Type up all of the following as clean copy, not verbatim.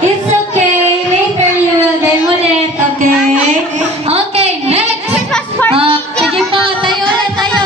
It's okay. Later you will game ulit. Okay? Okay, next. Sige po. Tayo ulit. Tayo.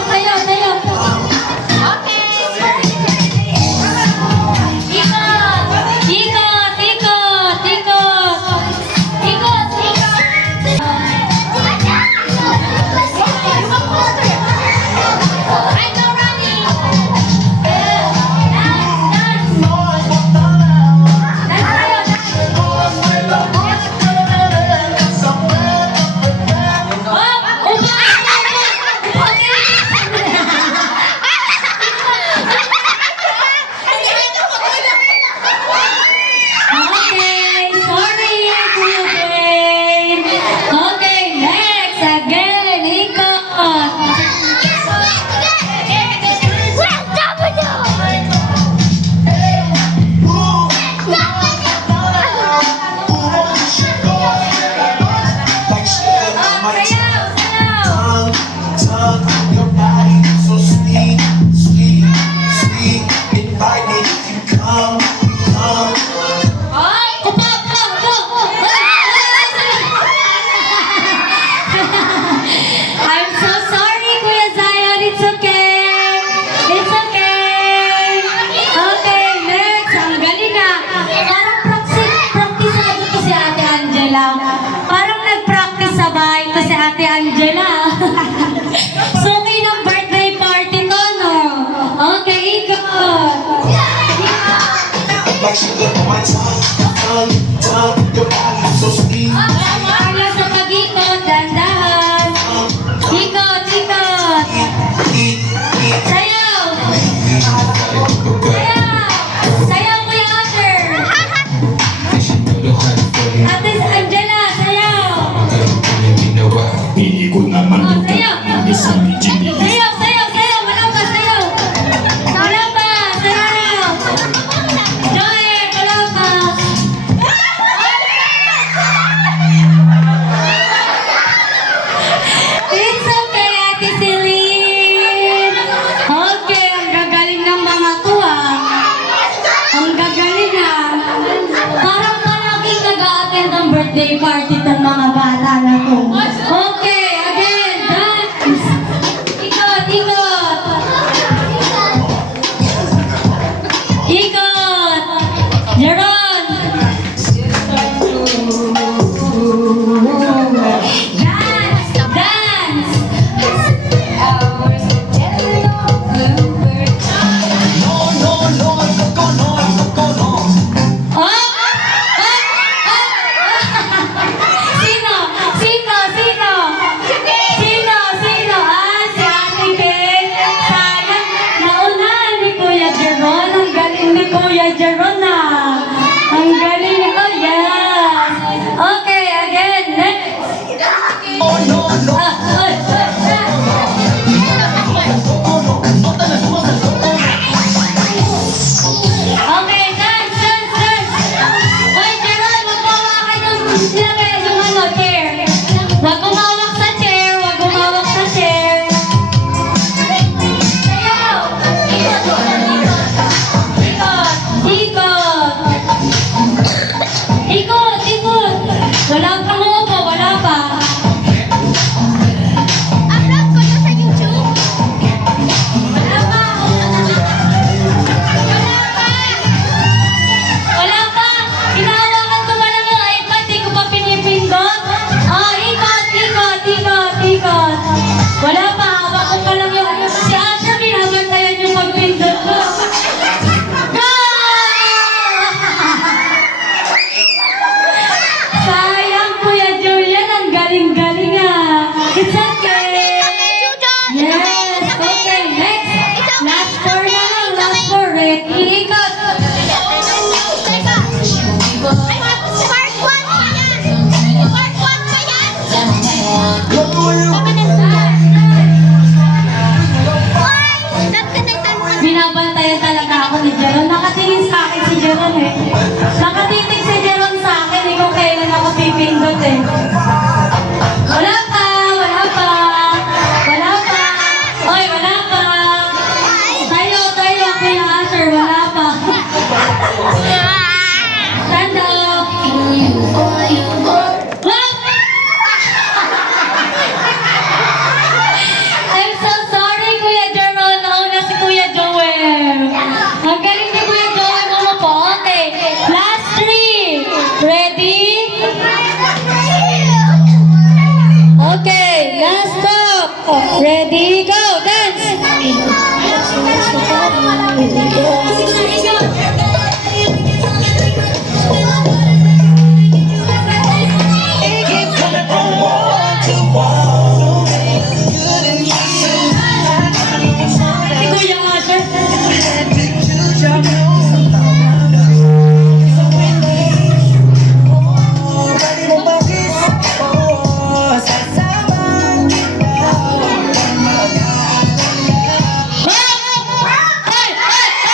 Ate Angela. So, okay ng birthday party to, no? Okay, ikot. Kaya sa pag-ikot, dandahan. Ikot. Sayaw. Sayaw, Kuya Arthur. Ate Angela, sayaw. Hindi ko naman lupa ang isang ginigis. Sayaw! Wala pa! Sayaw! Joey, wala pa! It's okay, Ate Celine! Okay, ang gagaling ng mga to, ah. Ang gagaling, ah. Parang palagi nag-a-attend ang birthday party ng mga bata na to. Okay, again, dance! Ikot! Jeron! Dance! Sino? Si Ate Kay. Sayang, naunahan ni Kuya Jeron. Ang galing ni Kuya Jeron, ah. Ang galing. Oh, yes. Okay, again. Next. Okay, dance. Hoy, Jeron, wag mo hawakan yung chair. Wag umawak sa chair. Sayaw. Ikot. Wala pa mo po, wala pa. Upload ko to sa YouTube. Wala pa. Hinahawakan ko pa lang yung iPad, di ko pa pinipindot. Oh, ikot. Wala pa, hawak ko pa lang yung si Asha, binabantayan yung pagpindot ko. Go! Sayang, Kuya Julian, ang galing-galing, ah. It's okay. Yes, okay, next. Last four na lang, last four. Ready, ikot. Part 1 pa yan. Binabantayan talaga ako ni Jeron. Nakatingin sa akin si Jeron, eh. Nakatitig si Jeron sa akin, eh, kung kailan ako pipindot, eh. Wala pa. Oy, wala pa. Tayo, Kuya Asher, wala pa. Stand up. Ready, go, dance!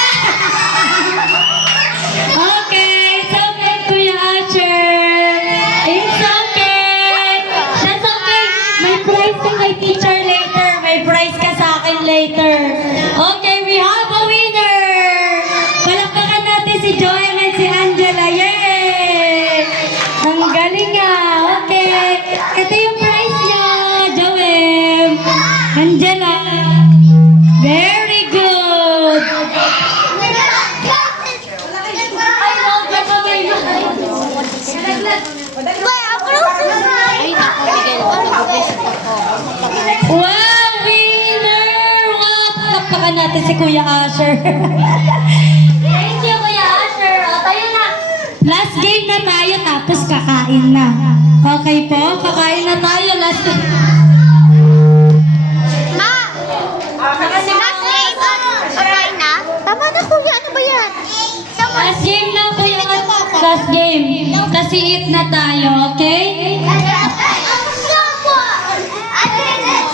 Si Kuya Asher. Okay, it's okay, Kuya Asher. It's okay. That's okay. May prize ka kay teacher later. May prize ka sa akin later. Okay, we have a winner. Palakpakan natin si Joem and si Angela. Yay! Ang galing nga. Okay. Ito yung prize niya, Joem. Angela. Very good. Wow, winner! Wow, palakpakan natin si Kuya Asher. Thank you, Kuya Asher. O, tayo na. Last game na tayo, tapos kakain na. Okay po? Kakain na tayo. Last game. Ma! Last game. Okay na? Tama na kuya, ano ba yan? Last game na, Kuya Asher. Last game. Kasi eat na tayo, okay?